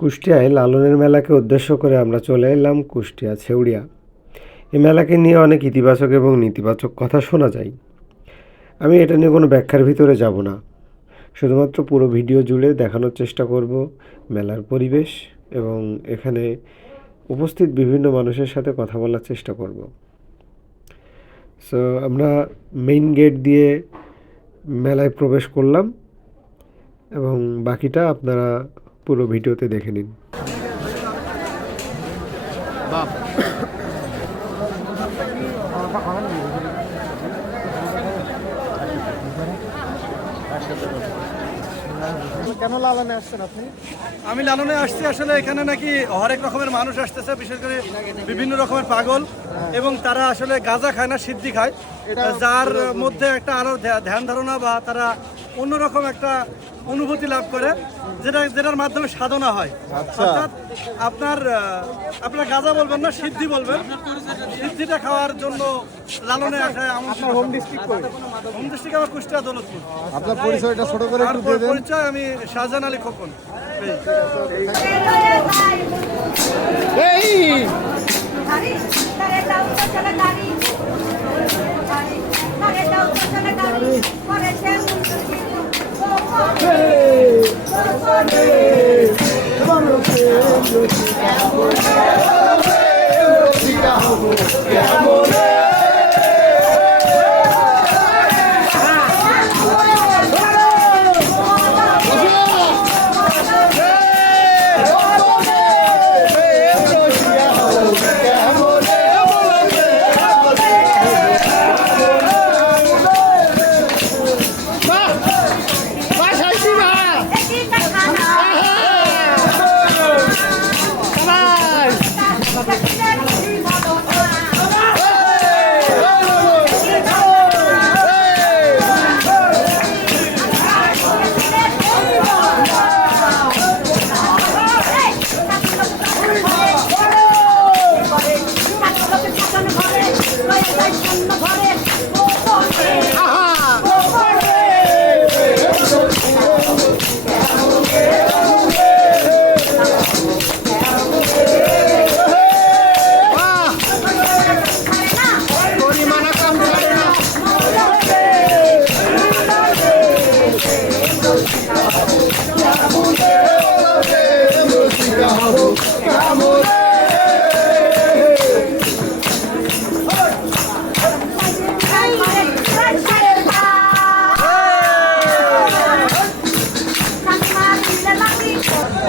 কুষ্টিয়ায় লালনের মেলাকে উদ্দেশ্য করে আমরা চলে এলাম কুষ্টিয়া ছেউড়িয়া। এই মেলাকে নিয়ে অনেক ইতিবাচক এবং নেতিবাচক কথা শোনা যায়। আমি এটা নিয়ে কোনো ব্যাখ্যার ভিতরে যাব না, শুধুমাত্র পুরো ভিডিও জুড়ে দেখানোর চেষ্টা করব মেলার পরিবেশ এবং এখানে উপস্থিত বিভিন্ন মানুষের সাথে কথা বলার চেষ্টা করব। সো আমরা মেইন গেট দিয়ে মেলায় প্রবেশ করলাম এবং বাকিটা আপনারা পুরো ভিডিওতে দেখে নিন। কেন লালনে আসছেন আপনি? আমি লালনে আসছি আসলে এখানে নাকি হরেক রকমের মানুষ আসতেছে, বিশেষ করে বিভিন্ন রকমের পাগল, এবং তারা আসলে গাঁজা খায় না, সিদ্ধি খায়, যার মধ্যে একটা আরো ধ্যান ধারণা বা তারা অন্যরকম একটা অনুভূতি লাভ করে, যেটার মাধ্যমে সাধনা হয়। অর্থাৎ আপনার গাঁজা বলবেন না, সিদ্ধি বলবেন। সিদ্ধিটা খাওয়ার জন্য লালনে আসে। আপনার হোম ডিস্ট্রিক্ট কই? হোম ডিস্ট্রিক্ট আমার কুষ্টিয়া দৌলতপুর। আপনার পরিচয়টা ছোট করে একটু দিয়ে দেন। পরিচয়, আমি শাহজাহান আলী খোকন।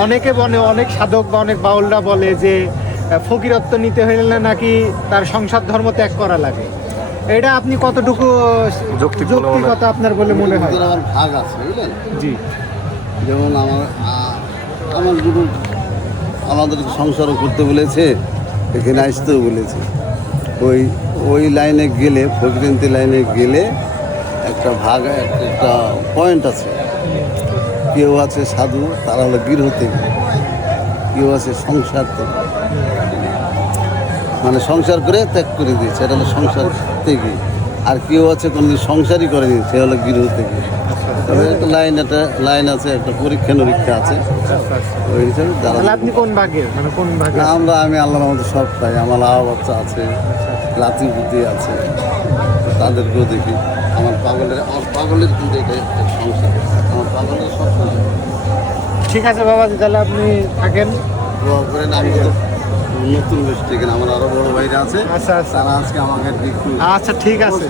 অনেকে বলে, অনেক সাধক বা অনেক বাউলরা বলে যে ফকিরত্ব নিতে হলে নাকি তার সংসার ধর্ম ত্যাগ করা লাগে। এটা আপনি কতটুকু যৌক্তিকতা আপনার বলে মনে হয়? আমার ভাগ আছে, বুঝলেন? জি, যেমন আমার গুরু আমাদের সংসারও করতে বলেছে, এখানে আসতেও বলেছে। ওই লাইনে গেলে, ফকিরন্তি লাইনে গেলে একটা ভাগ, একটা পয়েন্ট আছে। কেউ আছে সাধু, তারা হলো গৃহ থেকে, কেউ আছে সংসার থেকে, মানে সংসার করে ত্যাগ করে দিয়েছে, এটা হলো সংসার থেকে। আর কেউ আছে কোনোদিন সংসারই করেনি, সে হলো গৃহ থেকে। তবে একটা লাইন আছে, একটা পরীক্ষা নিরীক্ষা আছে। ওই হিসাবে আপনি কোন ভাগে, মানে কোন ভাগে? আমি আল্লাহর মধ্যে সব পাই। আমার লাভ বাচ্চা আছে, লাতি বুদ্ধি আছে, তাদেরকেও দেখি। আমার পাগলের কিন্তু এটাই সংসার, আমার পাগলের সব সংসার। ঠিক আছে বাবাজি, তাহলে আপনি থাকেন, দোয়া করেন। আমি তো নতুন গোষ্ঠী, এখানে আমার আরো বড় ভাইরা আছে। আচ্ছা আচ্ছা, তারা আজকে আমাকে একটু আচ্ছা ঠিক আছে।